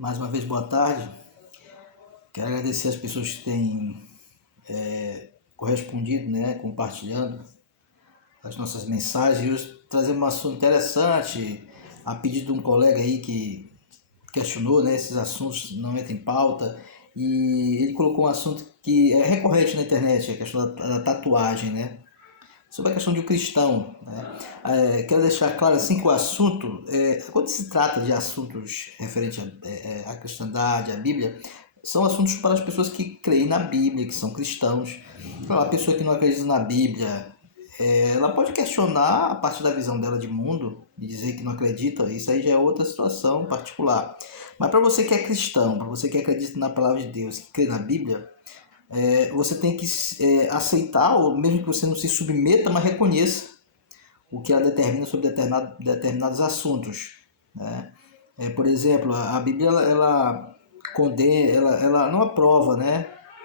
Mais uma vez, boa tarde. Quero agradecer as pessoas que têm correspondido, compartilhando as nossas mensagens. E hoje trazer um assunto interessante, a pedido de um colega aí que questionou, esses assuntos não entram em pauta. E ele colocou um assunto que é recorrente na internet, a questão da tatuagem, sobre a questão de um cristão. Quero deixar claro assim que o assunto, quando se trata de assuntos referentes à cristandade, à Bíblia, são assuntos para as pessoas que creem na Bíblia, que são cristãos. A pessoa que não acredita na Bíblia, ela pode questionar a partir da visão dela de mundo e dizer que não acredita, isso aí já é outra situação particular. Mas para você que é cristão, para você que acredita na palavra de Deus, que crê na Bíblia, você tem que aceitar, ou mesmo que você não se submeta, mas reconheça o que ela determina sobre determinados assuntos. Por exemplo, a Bíblia ela condena, ela não aprova,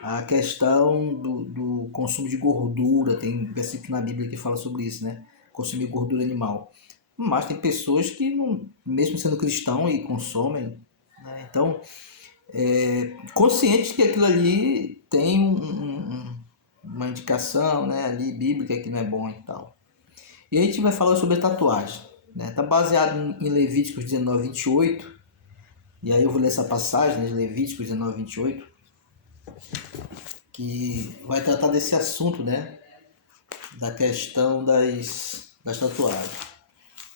a questão do consumo de gordura. Tem versículo na Bíblia que fala sobre isso, consumir gordura animal. Mas tem pessoas que, não, mesmo sendo cristão, e consomem. Então, conscientes que aquilo ali tem uma indicação, ali bíblica, que não é bom e tal. E a gente vai falar sobre tatuagem. Está baseado em Levíticos 19, 28. E aí eu vou ler essa passagem de Levíticos 19, 28, que vai tratar desse assunto, da questão das tatuagens.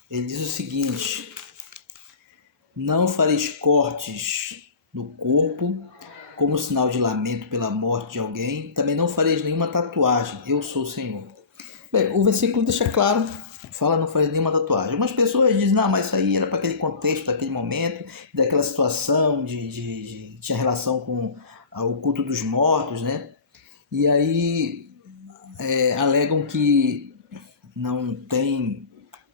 Ele diz o seguinte: não fareis cortes no corpo como sinal de lamento pela morte de alguém, também não fareis nenhuma tatuagem, eu sou o Senhor. Bem, o versículo deixa claro, fala não fareis nenhuma tatuagem. Algumas pessoas dizem, não, mas isso aí era para aquele contexto, daquele momento, daquela situação, tinha relação com o culto dos mortos, E aí alegam que não tem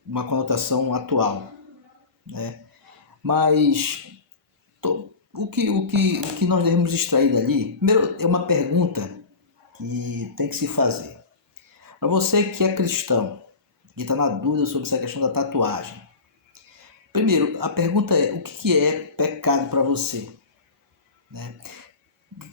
uma conotação atual, Mas o que nós devemos extrair dali, primeiro, é uma pergunta que tem que se fazer. Para você que é cristão e está na dúvida sobre essa questão da tatuagem, primeiro, a pergunta é: o que é pecado para você?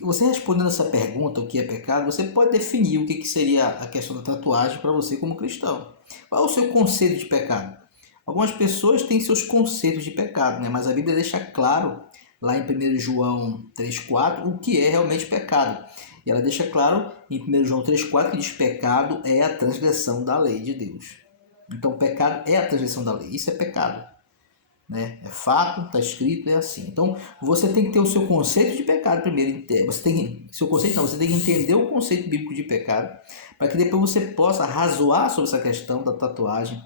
Você respondendo essa pergunta, o que é pecado, você pode definir o que seria a questão da tatuagem para você como cristão. Qual é o seu conceito de pecado? Algumas pessoas têm seus conceitos de pecado, mas a Bíblia deixa claro, lá em 1 João 3,4, o que é realmente pecado. E ela deixa claro em 1 João 3,4 que diz: pecado é a transgressão da lei de Deus. Então, pecado é a transgressão da lei. Isso é pecado. É fato, está escrito, é assim. Então, você tem que ter o seu conceito de pecado primeiro. Você tem que entender o conceito bíblico de pecado, para que depois você possa razoar sobre essa questão da tatuagem,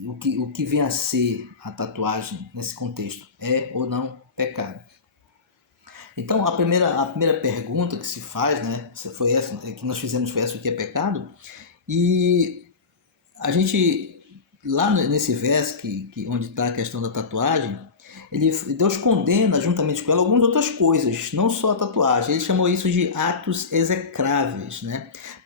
o que vem a ser a tatuagem nesse contexto. É ou não pecado? Então, a primeira pergunta que se faz, foi essa, que nós fizemos, foi essa: o que é pecado? E a gente, lá nesse verso onde está a questão da tatuagem, Deus condena juntamente com ela algumas outras coisas, não só a tatuagem. Ele chamou isso de atos execráveis.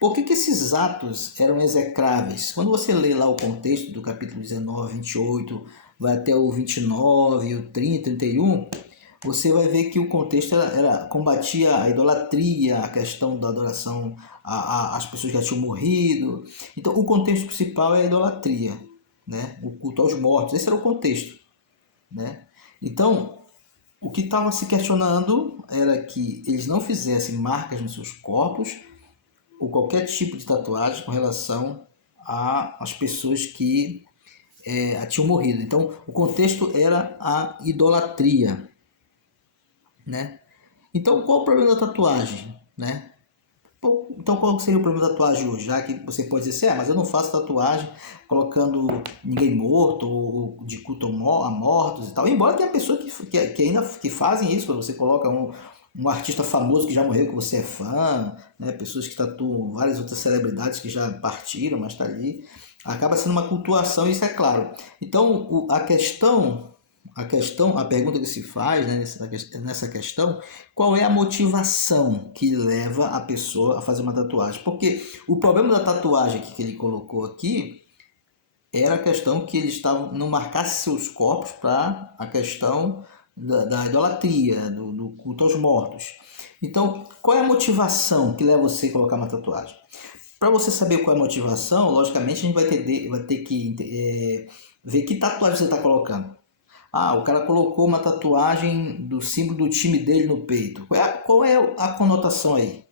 Por que esses atos eram execráveis? Quando você lê lá o contexto do capítulo 19, 28, vai até o 29, o 30, 31, você vai ver que o contexto combatia a idolatria, a questão da adoração às pessoas que já tinham morrido. Então, o contexto principal é a idolatria, o culto aos mortos. Esse era o contexto. Então, o que estava se questionando era que eles não fizessem marcas nos seus corpos ou qualquer tipo de tatuagem com relação às pessoas que tinham morrido. Então, o contexto era a idolatria. Então, qual o problema da tatuagem? Então, qual seria o problema da tatuagem hoje? Já que você pode dizer assim, mas eu não faço tatuagem colocando ninguém morto ou de culto a mortos e tal. Embora tenha pessoas que ainda fazem isso, você coloca um artista famoso que já morreu, que você é fã, pessoas que tatuam várias outras celebridades que já partiram, mas está ali. Acaba sendo uma cultuação, isso é claro. Então, a pergunta que se faz nessa questão: qual é a motivação que leva a pessoa a fazer uma tatuagem? Porque o problema da tatuagem que ele colocou aqui era a questão que eles não marcassem seus corpos para a questão da idolatria, do culto aos mortos. Então, qual é a motivação que leva você a colocar uma tatuagem? Para você saber qual é a motivação, logicamente a gente vai ter que ver que tatuagem você está colocando. Ah, o cara colocou uma tatuagem do símbolo do time dele no peito. Qual é a conotação aí?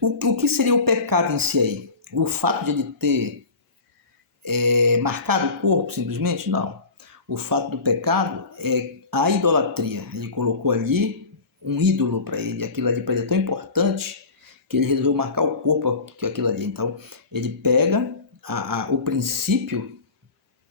O que seria o pecado em si aí? O fato de ele ter marcado o corpo simplesmente? Não. O fato do pecado é a idolatria. Ele colocou ali um ídolo para ele. Aquilo ali para ele é tão importante que ele resolveu marcar o corpo com aquilo ali. Então, ele pega o princípio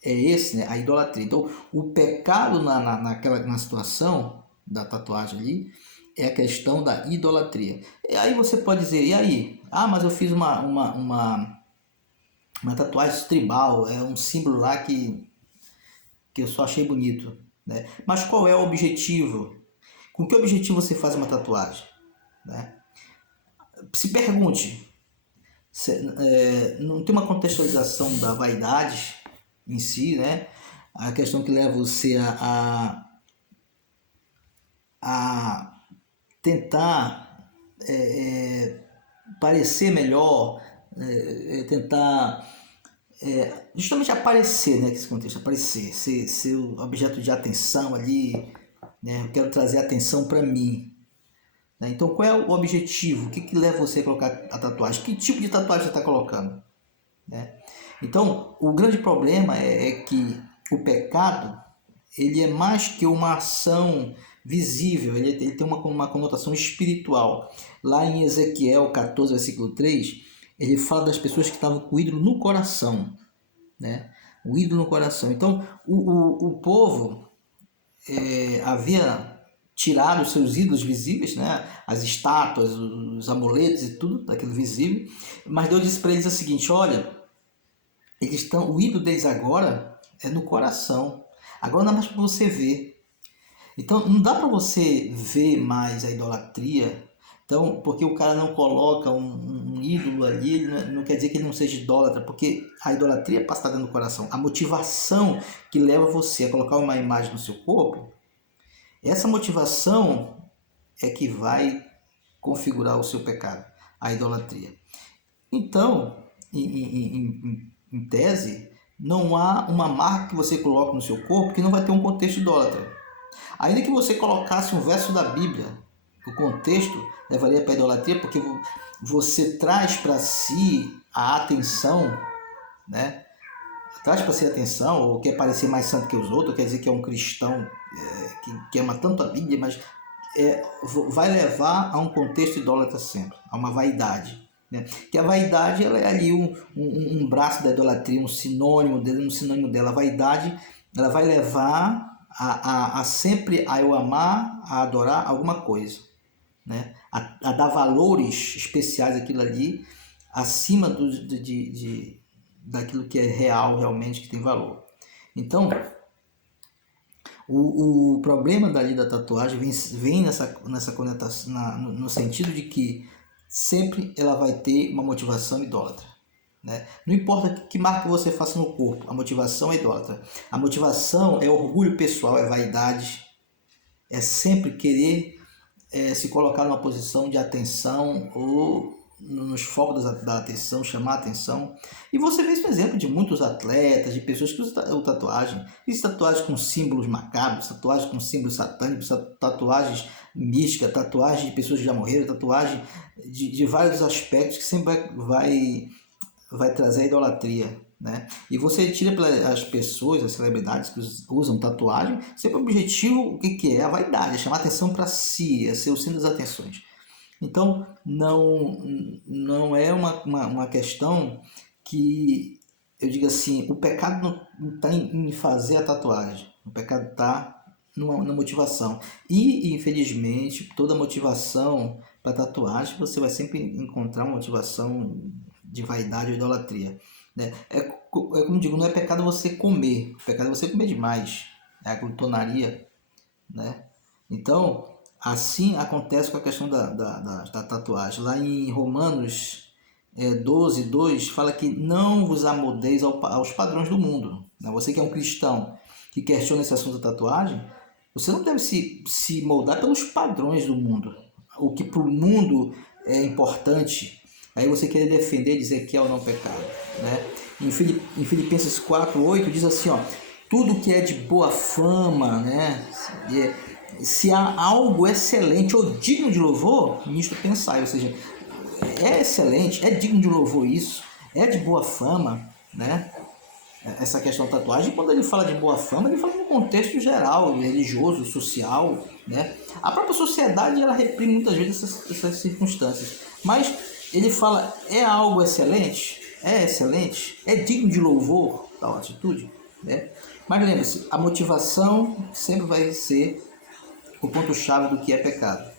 é esse, né? A idolatria. Então, o pecado na situação da tatuagem ali é a questão da idolatria. E aí você pode dizer, e aí? Ah, mas eu fiz uma tatuagem tribal, é um símbolo lá que eu só achei bonito, né? Mas qual é o objetivo? Com que objetivo você faz uma tatuagem, né? Se pergunte, não tem uma contextualização da vaidade em si, né? A questão que leva você a tentar parecer melhor, tentar justamente aparecer, né? Nesse contexto, aparecer, ser o objeto de atenção ali, né? Eu quero trazer atenção para mim. Né? Então, qual é o objetivo? O que leva você a colocar a tatuagem? Que tipo de tatuagem você está colocando? Né? Então, o grande problema é que o pecado ele é mais que uma ação visível, ele tem uma conotação espiritual. Lá em Ezequiel 14, versículo 3, ele fala das pessoas que estavam com o ídolo no coração. Né? O ídolo no coração. Então, o povo havia tirado os seus ídolos visíveis, né? As estátuas, os amuletos e tudo daquilo visível, mas Deus disse para eles o seguinte: olha, o ídolo deles agora é no coração. Agora não é mais para você ver. Então não dá para você ver mais a idolatria. Então, porque o cara não coloca um ídolo ali, não quer dizer que ele não seja idólatra, porque a idolatria passa dentro do coração. A motivação que leva você a colocar uma imagem no seu corpo, essa motivação é que vai configurar o seu pecado, a idolatria. Então, em tese, não há uma marca que você coloque no seu corpo que não vai ter um contexto idólatra. Ainda que você colocasse um verso da Bíblia, o contexto levaria para a idolatria, porque você traz para si a atenção, né? Traz para si a atenção, ou quer parecer mais santo que os outros, quer dizer que é um cristão que ama tanto a Bíblia, mas vai levar a um contexto idólatra sempre, a uma vaidade. Né? Que a vaidade ela é ali um braço da idolatria, um sinônimo dela. A vaidade ela vai levar a sempre a eu amar, a adorar alguma coisa, né? A dar valores especiais àquilo ali, acima daquilo que é real, realmente, que tem valor. Então, o problema dali da tatuagem vem nessa conotação, no sentido de que sempre ela vai ter uma motivação idólatra. Né? Não importa que marca você faça no corpo, a motivação é idólatra. A motivação é orgulho pessoal, é vaidade, é sempre querer se colocar numa posição de atenção ou nos focos da atenção, chamar a atenção. E você vê esse exemplo de muitos atletas, de pessoas que usam tatuagem. Existem tatuagens com símbolos macabros, tatuagens com símbolos satânicos, tatuagens místicas, tatuagens de pessoas que já morreram, tatuagem de vários aspectos que sempre vai trazer a idolatria. Né? E você tira as pessoas, as celebridades que usam tatuagem, sempre o objetivo, o que é? A vaidade, é chamar atenção para si, é ser o centro das atenções. Então, não é uma questão que, eu digo assim, o pecado não está em fazer a tatuagem, o pecado está na motivação. E, infelizmente, toda motivação para tatuagem, você vai sempre encontrar uma motivação de vaidade ou idolatria. Né? Como digo, não é pecado você comer, o pecado é você comer demais, é a glutonaria. Né? Então, assim acontece com a questão da tatuagem. Lá em Romanos 12, 2, fala que não vos amoldeis aos padrões do mundo. Né? Você que é um cristão que questiona esse assunto da tatuagem, Você não deve se moldar pelos padrões do mundo. O que para o mundo é importante, aí você querer defender, dizer que é ou não pecado, né? Em Filipenses 4:8 diz assim, ó, tudo que é de boa fama, né? Se há algo excelente ou digno de louvor, nisto pensai, ou seja, é excelente, é digno de louvor isso, é de boa fama, né? Essa questão da tatuagem, quando ele fala de boa fama, ele fala no contexto geral, religioso, social, né? A própria sociedade, ela reprime muitas vezes essas circunstâncias, mas ele fala, é algo excelente, é digno de louvor, tal atitude, né? Mas lembre-se, a motivação sempre vai ser o ponto-chave do que é pecado,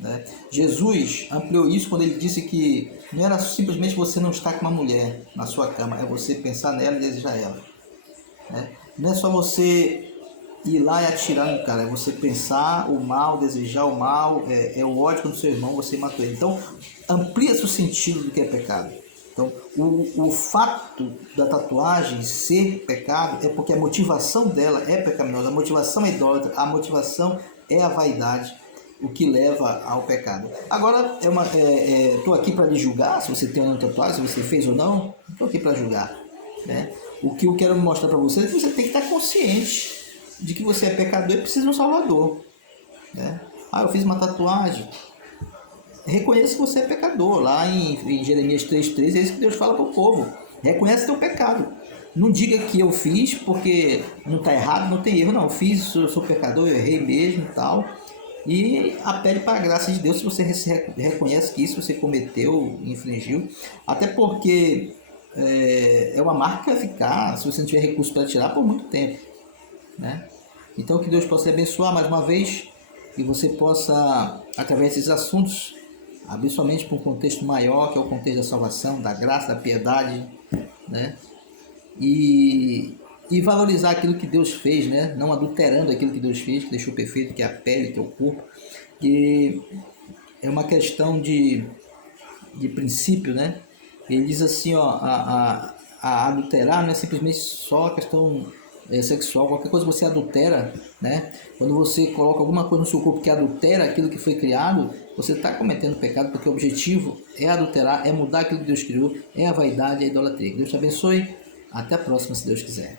né? Jesus ampliou isso quando ele disse que não era simplesmente você não estar com uma mulher na sua cama, é você pensar nela e desejar ela, né? Não é só você ir lá e atirar no cara, é você pensar o mal, desejar o mal, é o ódio contra o seu irmão, você matou ele. Então, amplia-se o sentido do que é pecado. Então, o fato da tatuagem ser pecado é porque a motivação dela é pecaminosa, a motivação é idólatra, a motivação é a vaidade, o que leva ao pecado. Agora, estou aqui para lhe julgar se você tem ou não tatuagem, se você fez ou não, estou aqui para julgar, né? O que eu quero mostrar para você é que você tem que estar consciente de que você é pecador e precisa de um salvador, né? Eu fiz uma tatuagem. Reconheça que você é pecador. Lá em Jeremias 3:3 é isso que Deus fala para o povo. Reconhece teu pecado. Não diga que eu fiz porque não está errado, não tem erro. Não, eu fiz, sou pecador, eu errei mesmo e tal. E apele para a graça de Deus se você reconhece que isso você cometeu, infringiu. Até porque é uma marca que vai ficar, se você não tiver recurso para tirar, por muito tempo, né? Então que Deus possa lhe abençoar mais uma vez e você possa, através desses assuntos, abrir sua mente para um contexto maior, que é o contexto da salvação, da graça, da piedade, né? E valorizar aquilo que Deus fez, né? Não adulterando aquilo que Deus fez, que deixou perfeito, que é a pele, que é o corpo. E é uma questão de princípio, né? Ele diz assim, ó, a adulterar não é simplesmente só a questão sexual, qualquer coisa que você adultera, né? Quando você coloca alguma coisa no seu corpo que adultera aquilo que foi criado, você está cometendo pecado, porque o objetivo é adulterar, é mudar aquilo que Deus criou, é a vaidade, é a idolatria. Deus te abençoe, até a próxima, se Deus quiser.